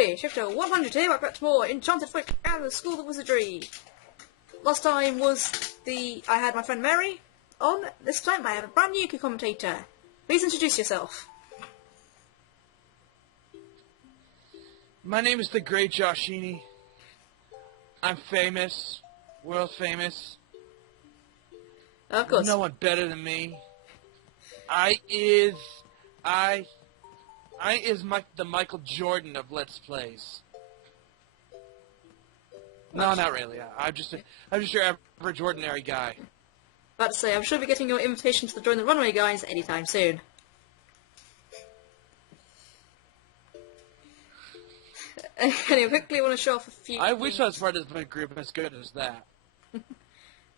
everybody, Shifter 100 here, back to more Enchanted and the School of Wizardry. Last time was I had my friend Mary on. This time I have a brand new commentator. Please introduce yourself. My name is TheGreatJoshini. I'm famous, world famous. Of course. No one better than me. I is the Michael Jordan of Let's Plays. No, not really. I'm just your average ordinary guy. About to say, I'm sure we'll be getting your invitation to join the Runaway Guys anytime soon. Anyway, quickly want to show off a few I wish I was part of a group as good as that.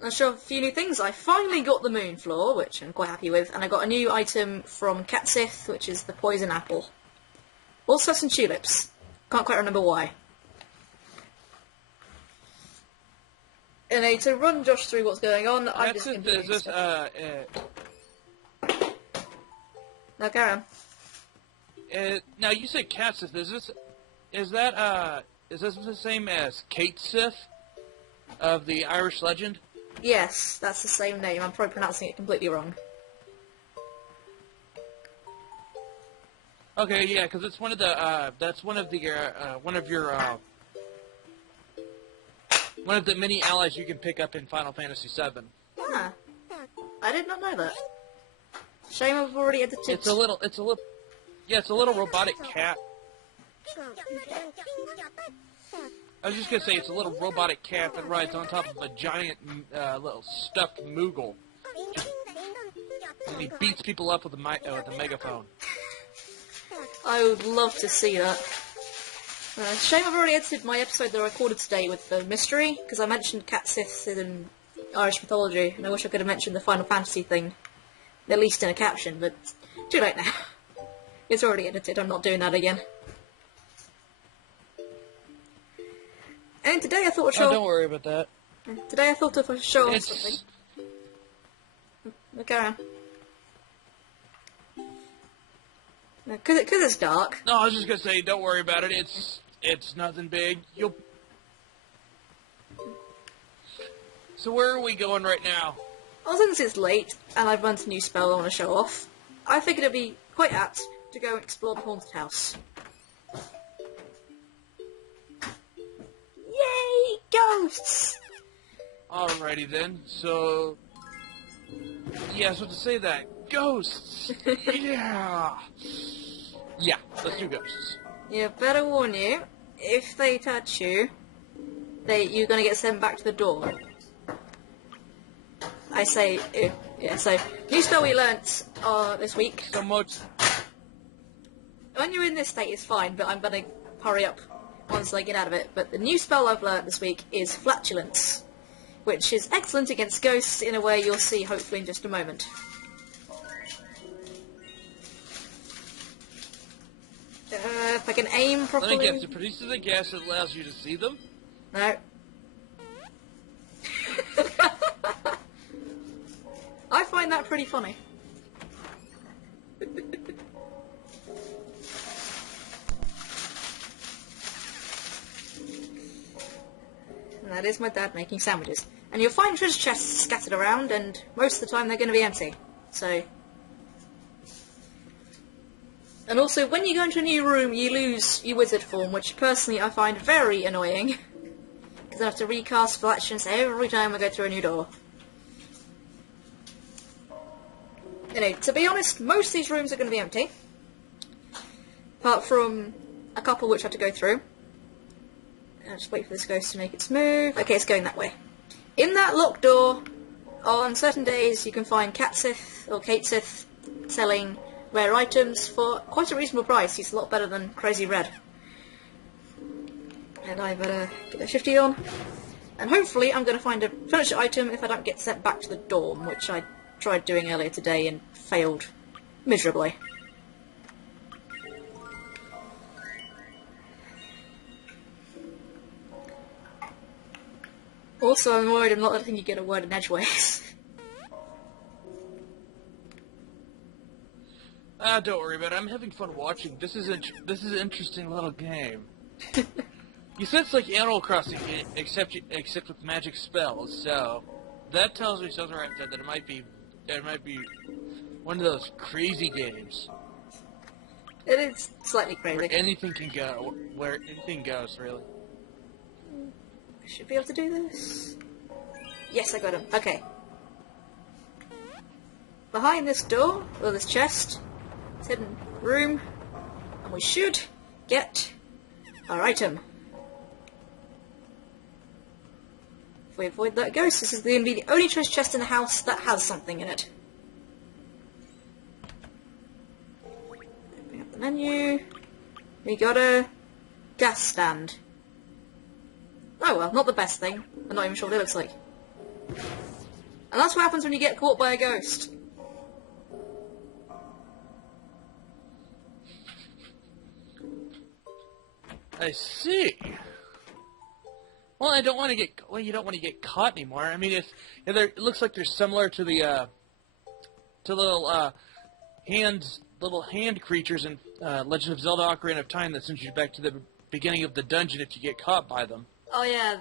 I'll show off a few new things. I finally got the moon floor, which I'm quite happy with, and I got a new item from Catsith, which is the poison apple. Also some tulips. Can't quite remember why. Anyway, to run Josh through what's going on, I'm just going to do Now, carry on. Now you said Catsith. Is this the same as Kate Sith of the Irish legend? Yes, that's the same name. I'm probably pronouncing it completely wrong. Okay, yeah, because it's one of the one of the many allies you can pick up in Final Fantasy VII. Ah, I did not know that. Shame I've already edited. It's a little robotic cat. I was just gonna say it's a little robotic cat that rides on top of a giant little stuffed Moogle, and he beats people up with a megaphone. I would love to see that. Shame I've already edited my episode that I recorded today with the mystery, because I mentioned Catsith in Irish mythology, and I wish I could have mentioned the Final Fantasy thing, at least in a caption, but too late now. It's already edited, I'm not doing that again. And today I thought I'd show... Oh, don't worry about that. Today I thought I'd show off something. Look around. Because it's dark. No, I was just gonna say, don't worry about it. It's nothing big. So where are we going right now? Well, since it's late and I've learned a new spell I want to show off, I figured it'd be quite apt to go and explore the haunted house. Yay, ghosts! Alrighty then. So, yeah, so to say that, ghosts. Yeah. Yeah, let's do ghosts. Yeah, better warn you, if they touch you, you're gonna get sent back to the door. I say, yeah, so, new spell we learnt this week. So much. When you're in this state it's fine, but I'm gonna hurry up once I get out of it. But the new spell I've learnt this week is Flatulence, which is excellent against ghosts in a way you'll see hopefully in just a moment. If I can aim properly... Let me guess, it produces a gas that allows you to see them? No. I find that pretty funny. And that is my dad making sandwiches. And you'll find treasure chests scattered around, and most of the time they're going to be empty. So... And also, when you go into a new room, you lose your wizard form, which personally I find very annoying. Because I have to recast Flatulence every time I go through a new door. Anyway, to be honest, most of these rooms are going to be empty. Apart from a couple which I have to go through. I'll just wait for this ghost to make its move. Okay, it's going that way. In that locked door, on certain days you can find Catsith or Katesith selling rare items for quite a reasonable price. He's a lot better than Crazy Red. And I better get a shifty on. And hopefully I'm going to find a furniture item if I don't get sent back to the dorm, which I tried doing earlier today and failed miserably. Also, I'm worried I'm not letting you get a word in edgeways. Don't worry about it. I'm having fun watching. This is an interesting little game. You said it's like Animal Crossing, except with magic spells. So that tells me something right there that it might be one of those crazy games. It is slightly crazy. Where anything can go. Where anything goes, really. I should be able to do this. Yes, I got him. Okay. Behind this door, or this chest, it's hidden room, and we should get our item. If we avoid that ghost, this is going to be the only treasure chest in the house that has something in it. Bring up the menu. We got a gas stand. Oh well, not the best thing. I'm not even sure what it looks like. And that's what happens when you get caught by a ghost. I see. Well, you don't want to get caught anymore. I mean, it looks like they're similar to the little hand creatures in Legend of Zelda: Ocarina of Time that sends you back to the beginning of the dungeon if you get caught by them. Oh yeah,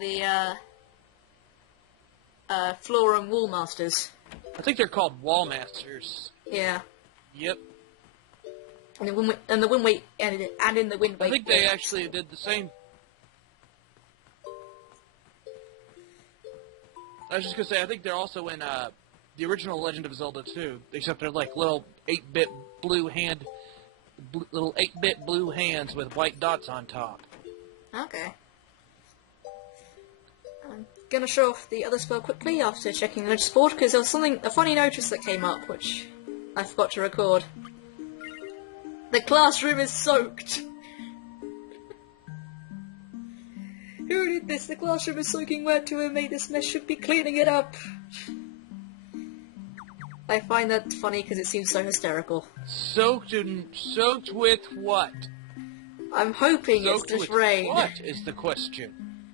the floor and wall masters. I think they're called wall masters. Yeah. Yep. And in the wind wake I think they actually did the same. I was just gonna say, I think they're also in the original Legend of Zelda 2, except they're like little 8-bit blue little 8-bit blue hands with white dots on top. Okay. I'm gonna show off the other spell quickly after checking the notice board, because there was a funny notice that came up, which I forgot to record. The classroom is soaked! Who did this? The classroom is soaking wet. Whoever made this mess should be cleaning it up. I find that funny because it seems so hysterical. Soaked with what? I'm hoping it's just rain. What is the question?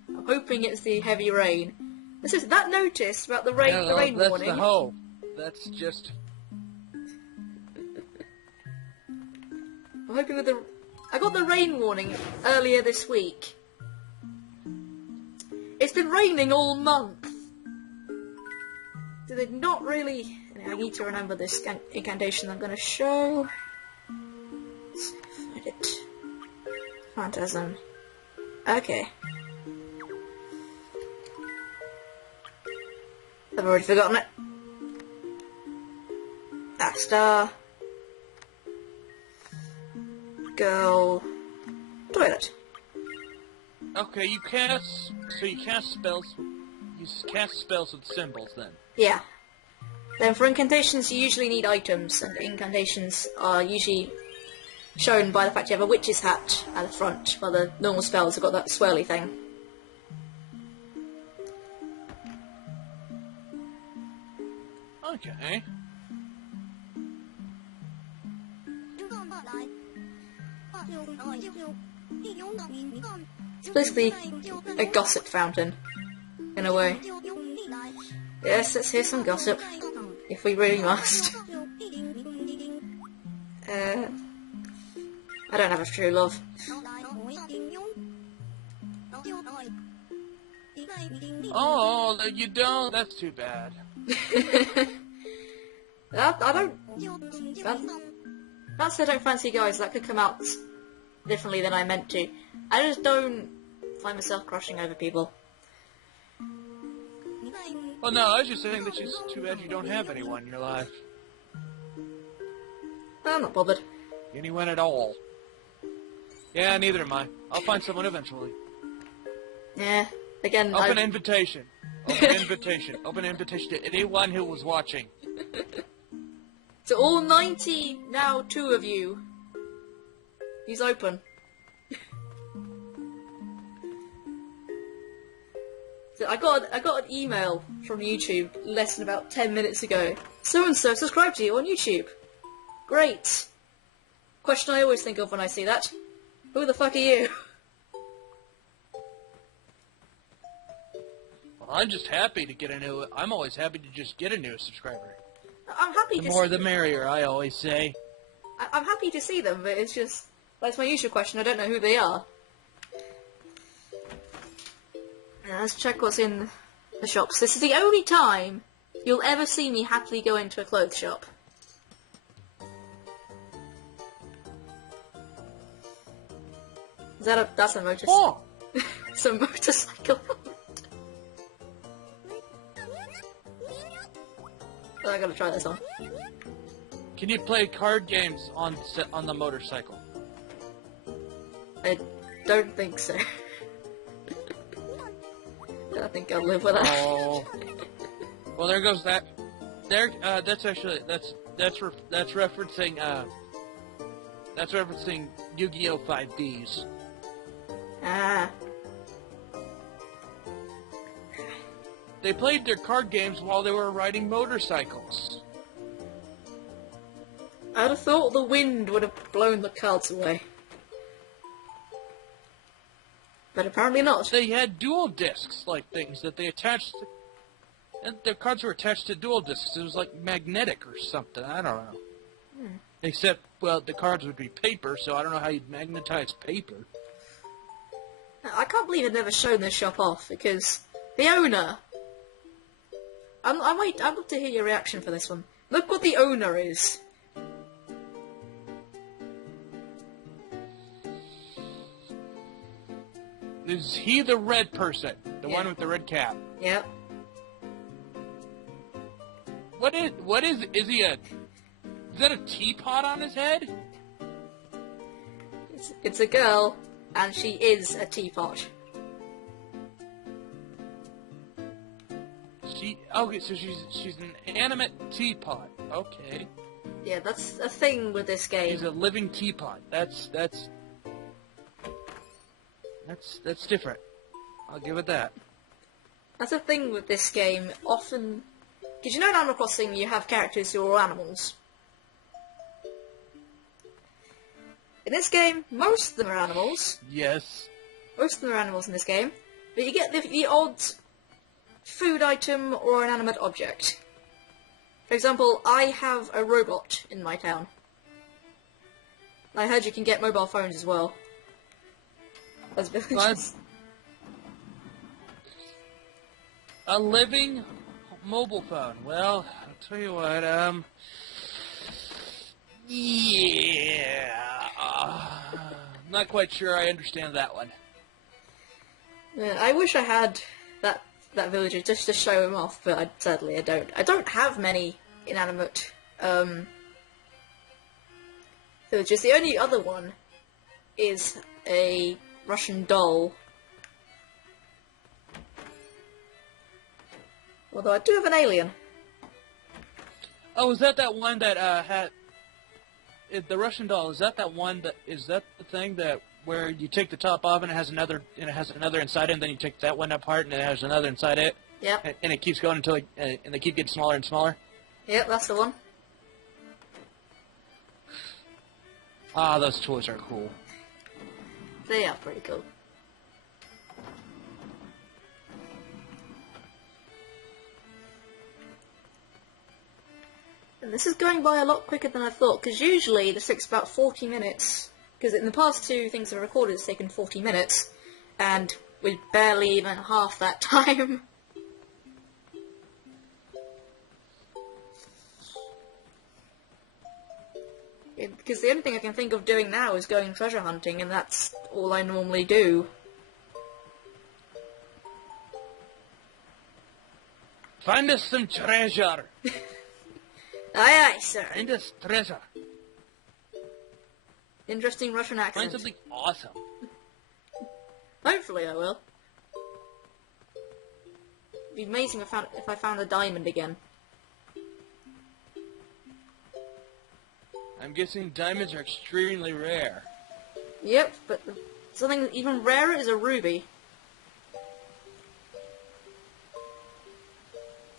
I'm hoping it's the heavy rain. This is that notice about the rain. No, the rain that's warning. The hope. That's just. I'm hoping with the. I got the rain warning earlier this week. It's been raining all month. Did it not really? I need to remember this incantation I'm going to show. Let's find it. Phantasm. Okay. I've already forgotten it. Star. Girl. Toilet. Okay, you cast spells. You cast spells with symbols, then. Yeah. Then for incantations, you usually need items, and incantations are usually shown by the fact you have a witch's hat at the front, while the normal spells have got that swirly thing. Okay. It's basically a gossip fountain, in a way. Yes, let's hear some gossip, if we really must. I don't have a true love. Oh, you don't? That's too bad. I don't... That's I don't fancy guys. That could come out differently than I meant to. I just don't find myself crushing over people. Well, no, I was just saying that it's too bad you don't have anyone in your life. I'm not bothered. Anyone at all. Yeah, neither am I. I'll find someone eventually. Yeah, again, Open invitation. Open invitation. Open invitation to anyone who was watching. To all 90, now 2 of you. He's open. So I got an email from YouTube less than about 10 minutes ago. So-and-so subscribed to you on YouTube. Great. Question I always think of when I see that. Who the fuck are you? Well, I'm just happy to get I'm always happy to just get a new subscriber. I'm happy The more the merrier, I always say. I'm happy to see them, but it's just... That's my usual question, I don't know who they are. Let's check what's in the shops. This is the only time you'll ever see me happily go into a clothes shop. That's a motorcycle. Oh! It's a motorcycle. Oh, I gotta try this on. Can you play card games on the motorcycle? I don't think so. I think I'll live with that. Oh. Well, there goes that. There. That's actually that's referencing Yu-Gi-Oh! 5Ds. Ah. They played their card games while they were riding motorcycles. I'd have thought the wind would have blown the cards away. But apparently not. They had dual discs, like things that they attached, and their cards were attached to dual discs. It was like magnetic or something. I don't know. Except, well, the cards would be paper, so I don't know how you'd magnetize paper. I can't believe I've never shown this shop off, because the owner... I'd love to hear your reaction for this one. Look what the owner is. Is he the red person? The one with the red cap? Yep. Is he is that a teapot on his head? It's a girl, and she is a teapot. Okay, so she's an animate teapot. Okay. Yeah, that's a thing with this game. She's a living teapot. That's different. I'll give it that. That's a thing with this game. Often, because you know in Animal Crossing you have characters who are animals. In this game, most of them are animals. Yes. Most of them are animals in this game, but you get the odd food item or an animate object. For example, I have a robot in my town. I heard you can get mobile phones as well. As villages. A living mobile phone. Well, I'll tell you what, not quite sure I understand that one. Yeah, I wish I had that villager just to show him off, but sadly I don't. I don't have many inanimate villagers. The only other one is a Russian doll. Although I do have an alien. Oh, is that one that had the Russian doll? Is that the thing that where you take the top off and it has another inside it, and then you take that one apart and it has another inside it? Yep. And it keeps going until and they keep getting smaller and smaller. Yep, that's the one. Ah, those toys are cool. They are pretty cool. And this is going by a lot quicker than I thought, because usually this takes about 40 minutes. Because in the past two things I've recorded, it's taken 40 minutes, and we're barely even half that time. Because the only thing I can think of doing now is going treasure hunting, and that's all I normally do. Find us some treasure. Aye, aye, sir. Find us treasure. Interesting Russian accent. Find something awesome. Hopefully I will. It'd be amazing if I found a diamond again. I'm guessing diamonds are extremely rare. Yep, but something even rarer is a ruby.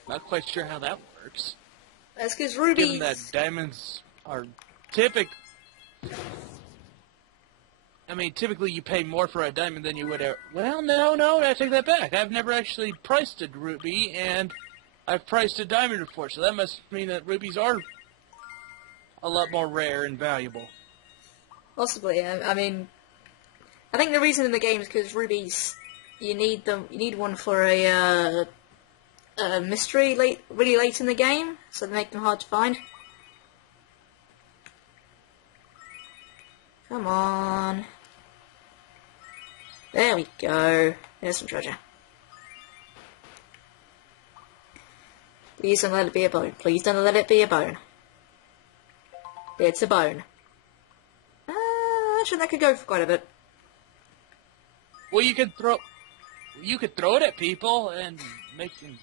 Not quite sure how that works. That's because rubies... Given that diamonds are typically you pay more for a diamond than you would ever... Well, no, I take that back. I've never actually priced a ruby, and I've priced a diamond before, so that must mean that rubies are a lot more rare and valuable. Possibly. I mean, I think the reason in the game is because rubies you need them. You need one for a mystery really late in the game, so they make them hard to find. Come on. There we go. There's some treasure. Please don't let it be a bone. Please don't let it be a bone. It's a bone. Actually, that could go for quite a bit. Well, you could throw it at people and make them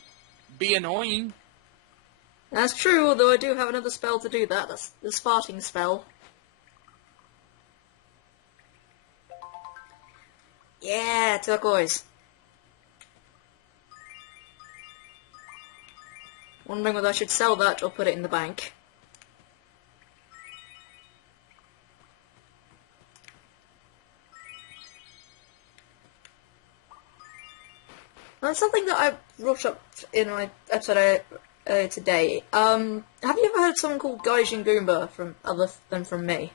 be annoying. That's true, although I do have another spell to do that. That's the farting spell. Yeah, turquoise. Wondering whether I should sell that or put it in the bank. That's something that I brought up in my episode today. Have you ever heard of someone called Gaijin Goomba other than from me?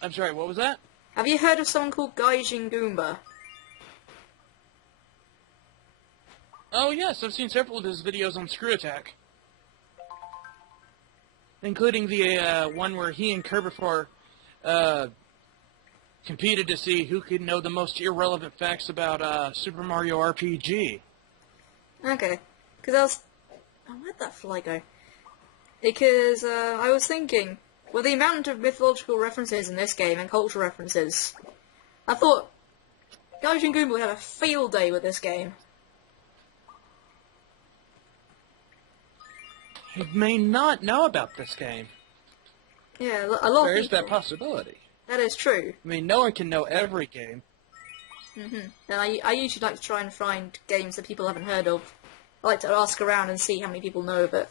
I'm sorry, what was that? Have you heard of someone called Gaijin Goomba? Oh yes, I've seen several of his videos on Screw Attack. Including the one where he and Kerbifor competed to see who could know the most irrelevant facts about Super Mario RPG. Okay, because where'd that fly go? Because I was thinking, with the amount of mythological references in this game and cultural references, I thought Gaijin Goomba would have a field day with this game. He may not know about this game. Yeah, a lot There of is people. that possibility. That is true. I mean, no one can know every game. And I usually like to try and find games that people haven't heard of. I like to ask around and see how many people know of it.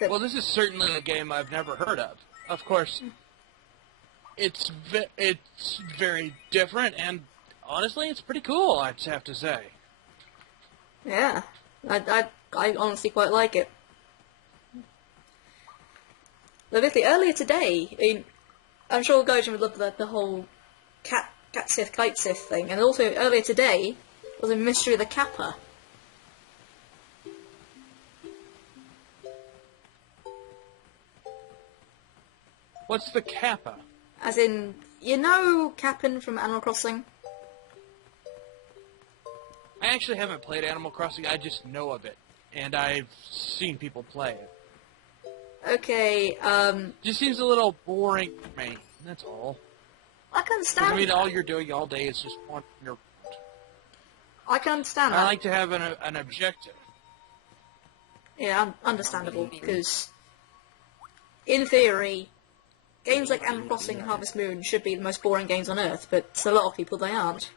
Well, this is certainly a game I've never heard of. Of course, it's very different, and honestly, it's pretty cool, I'd have to say. Yeah, I honestly quite like it. Literally, earlier today, I'm sure Gaijin would love the whole cat sith, kite sith thing, and also earlier today was a mystery of the Kappa. What's the Kappa? As in, you know Cap'n from Animal Crossing? I actually haven't played Animal Crossing, I just know of it. And I've seen people play it. Okay, Just seems a little boring to me, that's all. I can understand I mean, that. all you're doing all day is just wandering. I can understand that. I like to have an objective. Yeah, understandable, because in theory, games like Animal Crossing and Harvest Moon should be the most boring games on Earth, but to a lot of people they aren't.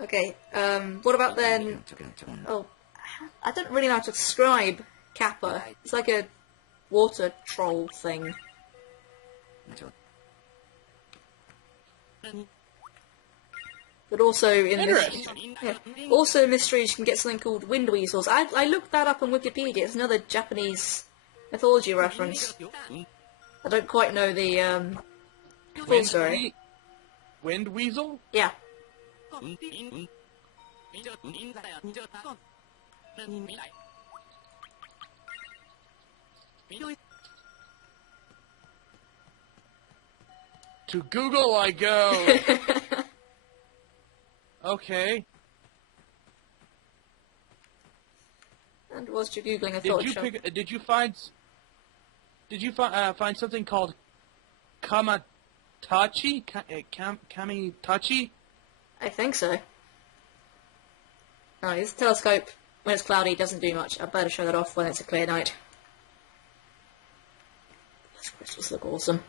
Okay, what about then... Oh, I don't really know how to describe Kappa. It's like a water troll thing. But also in also in mysteries you can get something called wind weasels. I looked that up on Wikipedia. It's another Japanese mythology reference. I don't quite know the full story. Wind weasel? Yeah. To Google I go. Okay. And whilst you're googling, I thought Did you find something called Kamatachi? Kamitachi? I think so. Oh, this telescope, when it's cloudy, doesn't do much. I better show that off when it's a clear night. Those crystals look awesome.